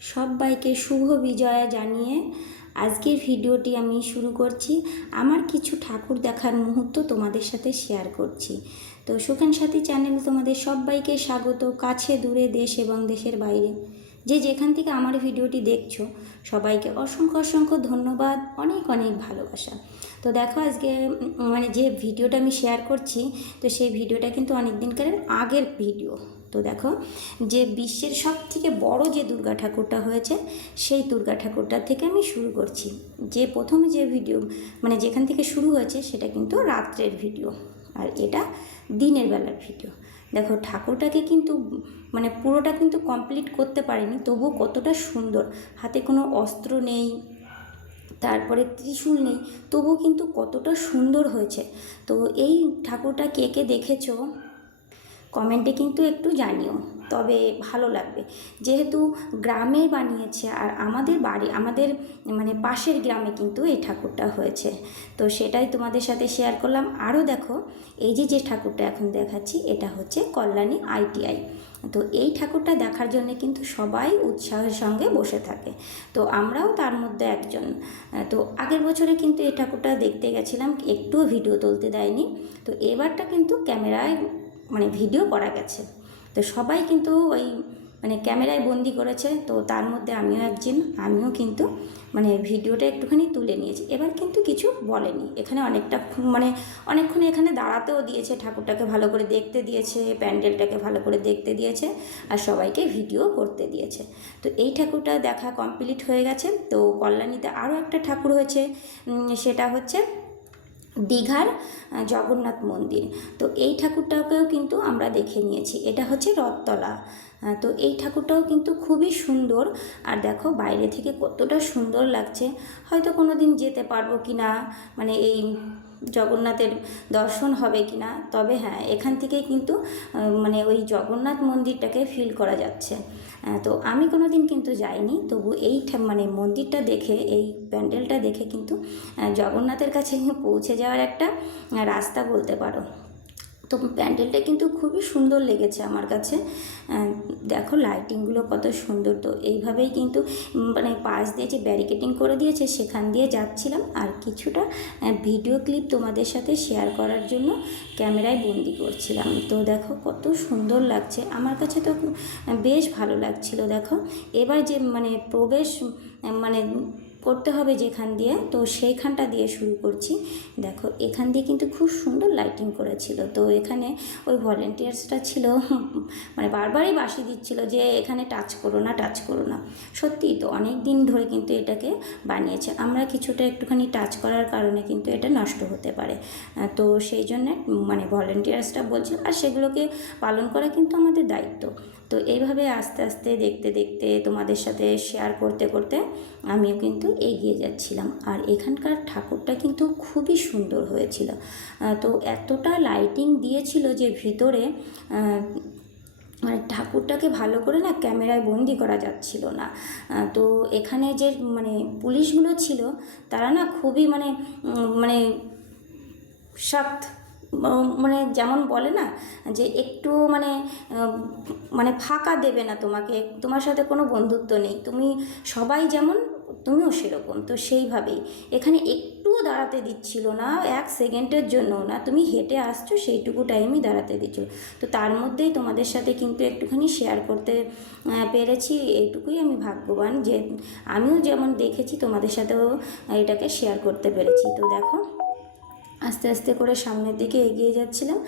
সবাইকে শুভ বিজয়া জানিয়ে আজকের ভিডিওটি আমি শুরু করছি। আমার কিছু ঠাকুর দেখার মুহূর্ত তোমাদের সাথে শেয়ার করছি। তো সুখান সাথী চ্যানেল তোমাদের সবাইকে স্বাগত, কাছে দূরে, দেশ এবং দেশের বাইরে যে যেখান থেকে আমার ভিডিওটি দেখছো সবাইকে অসংখ্য অসংখ্য ধন্যবাদ, অনেক অনেক ভালোবাসা। তো দেখো আজকে যে ভিডিওটা আমি শেয়ার করছি, তো সেই ভিডিওটা কিন্তু অনেক দিনকার আগের ভিডিও। তো দেখো যে বিশ্বের সব থেকে বড় যে দুর্গা ঠাকুরটা হয়েছে সেই দুর্গা ঠাকুরটার থেকে আমি শুরু করছি। যে প্রথমে যে ভিডিও যেখান থেকে শুরু হয়েছে সেটা কিন্তু রাত্রের ভিডিও, আর এটা দিনের বেলার ভিডিও। দেখো ঠাকুরটাকে কিন্তু পুরোটা কিন্তু কমপ্লিট করতে পারিনি, তবুও কতটা সুন্দর। হাতে কোনো অস্ত্র নেই, তারপরে ত্রিশূল নেই, তবুও কিন্তু কতটা সুন্দর হয়েছে। তো এই ঠাকুরটা কে কে দেখেছো কমেন্টে কিন্তু একটু জানিও, তবে ভালো লাগবে। যেহেতু গ্রামে বানিয়েছে আর আমাদের বাড়ি আমাদের পাশের গ্রামে কিন্তু এই ঠাকুরটা হয়েছে, তো সেটাই তোমাদের সাথে শেয়ার করলাম। আরও দেখো এই যে ঠাকুরটা এখন দেখাচ্ছি এটা হচ্ছে কল্যাণী ITI। তো এই ঠাকুরটা দেখার জন্য কিন্তু সবাই উৎসাহের সঙ্গে বসে থাকে, তো আমরাও তার মধ্যে একজন। তো আগের বছরে কিন্তু এই ঠাকুরটা দেখতে গেছিলাম, একটুও ভিডিও তুলতে দেয়নি। তো এবারটা কিন্তু ক্যামেরায় ভিডিও করা গেছে, তো সবাই কিন্তু ওই ক্যামেরায় বন্দি করেছে, তো তার মধ্যে আমিও একজন। আমিও কিন্তু ভিডিওটা একটুখানি তুলে নিয়েছি। এবার কিন্তু কিছু বলেনি, এখানে অনেকক্ষণ এখানে দাঁড়াতেও দিয়েছে, ঠাকুরটাকে ভালো করে দেখতে দিয়েছে, প্যান্ডেলটাকে ভালো করে দেখতে দিয়েছে, আর সবাইকে ভিডিও করতে দিয়েছে। তো এই ঠাকুরটা দেখা কমপ্লিট হয়ে গেছে। তো কল্যাণীতে আরও একটা ঠাকুর হয়েছে, সেটা হচ্ছে দীঘার জগন্নাথ মন্দির। তো এই ঠাকুরটাকেও কিন্তু আমরা দেখে নিয়েছি, এটা হচ্ছে রথতলা। তো এই ঠাকুরটাও কিন্তু খুবই সুন্দর, আর দেখো বাইরে থেকে কতটা সুন্দর লাগছে। হয়তো কোনো দিন যেতে পারবো কি না, এই জগন্নাথের দর্শন হবে কি না, তবে হ্যাঁ এখান থেকে কিন্তু ওই জগন্নাথ মন্দিরটাকে ফিল করা যাচ্ছে। তো আমি কোনো দিন কিন্তু যাইনি, তবু এই মন্দিরটা দেখে, এই প্যান্ডেলটা দেখে কিন্তু জগন্নাথের কাছে পৌঁছে যাওয়ার একটা রাস্তা বলতে পারো। তো প্যান্ডেলটা কিন্তু খুবই সুন্দর লেগেছে আমার কাছে। দেখো লাইটিংগুলো কত সুন্দর। তো এইভাবেই কিন্তু পাশ দিয়ে যে ব্যারিকেডিং করে দিয়েছে সেখান দিয়ে যাচ্ছিলাম, আর কিছুটা ভিডিও ক্লিপ তোমাদের সাথে শেয়ার করার জন্য ক্যামেরায় বন্দি করছিলাম। তো দেখো কত সুন্দর লাগছে, আমার কাছে তো বেশ ভালো লাগছিল। দেখো এবার যে প্রবেশ করতে হবে যেখান দিয়ে, তো সেইখানটা দিয়ে শুরু করছি। দেখো এখান দিয়ে কিন্তু খুব সুন্দর লাইটিং করেছিল। তো এখানে ওই ভলেন্টিয়ার্সটা ছিল বারবারই বাঁশি দিচ্ছিল যে এখানে টাচ করো না, টাচ করো না। সত্যিই তো অনেক দিন ধরে কিন্তু এটাকে বানিয়েছে, আমরা কিছুটা একটুখানি টাচ করার কারণে কিন্তু এটা নষ্ট হতে পারে। তো সেই জন্যে ভলেন্টিয়ার্সটা বলছিল, আর সেগুলোকে পালন করা কিন্তু আমাদের দায়িত্ব। তো এইভাবে আস্তে আস্তে দেখতে দেখতে তোমাদের সাথে শেয়ার করতে করতে আমিও কিন্তু এগিয়ে যাচ্ছিলাম। আর এখানকার ঠাকুরটা কিন্তু খুবই সুন্দর হয়েছিল। তো এতটা লাইটিং দিয়েছিল যে ভিতরে ঠাকুরটাকে ভালো করে না ক্যামেরায় বন্দি করা যাচ্ছিল না। তো এখানে যে পুলিশগুলো ছিল তারা না খুবই সৎ, যেমন বলে না যে একটু ফাঁকা দেবে না তোমাকে, তোমার সাথে কোনো বন্ধুত্ব নেই, তুমি সবাই যেমন তুমিও সেরকম। তো সেইভাবেই এখানে একটুও দাঁড়াতে দিচ্ছিল না, 1 সেকেন্ডের জন্যও না। তুমি হেঁটে আসছো সেইটুকু টাইমই দাঁড়াতে দিচ্ছিল। তো তার মধ্যেই তোমাদের সাথে কিন্তু একটুখানি শেয়ার করতে পেরেছি, এইটুকুই আমি ভাগ্যবান যে আমিও যেমন দেখেছি তোমাদের সাথেও এটাকে শেয়ার করতে পেরেছি। তো দেখো আস্তে আস্তে করে সামনের দিকে এগিয়ে যাচ্ছিলাম,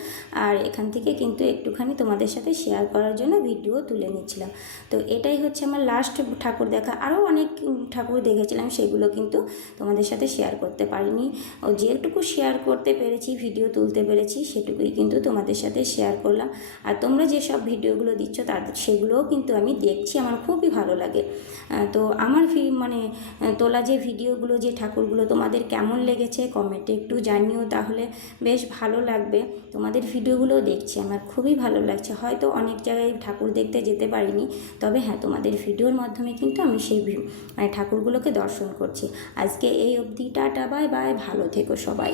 আর এখান থেকে কিন্তু একটুখানি তোমাদের সাথে শেয়ার করার জন্য ভিডিও তুলে নিচ্ছিলাম। তো এটাই হচ্ছে আমার লাস্ট ঠাকুর দেখা। আরও অনেক ঠাকুর দেখেছিলাম, সেগুলো কিন্তু তোমাদের সাথে শেয়ার করতে পারিনি। ও যেটুকু শেয়ার করতে পেরেছি, ভিডিও তুলতে পেরেছি, সেটুকুই কিন্তু তোমাদের সাথে শেয়ার করলাম। আর তোমরা যেসব ভিডিওগুলো দিচ্ছ সেগুলোও কিন্তু আমি দেখছি, আমার খুবই ভালো লাগে। তো আমার তোলা যে ভিডিওগুলো, যে ঠাকুরগুলো তোমাদের কেমন লেগেছে কমেন্টে একটু জানিও, তাহলে বেশ ভালো লাগবে। তোমাদের ভিডিওগুলো দেখছি আমার খুবই ভালো লাগছে। হয়তো অনেক জায়গায় ঠাকুর দেখতে যেতে পারিনি, তবে হ্যাঁ তোমাদের ভিডিওর মাধ্যমে কিন্তু আমি সেই ঠাকুরগুলোকে দর্শন করছি। আজকে এই অবধি, টাটা, বাই বাই, ভালো থেকো সবাই।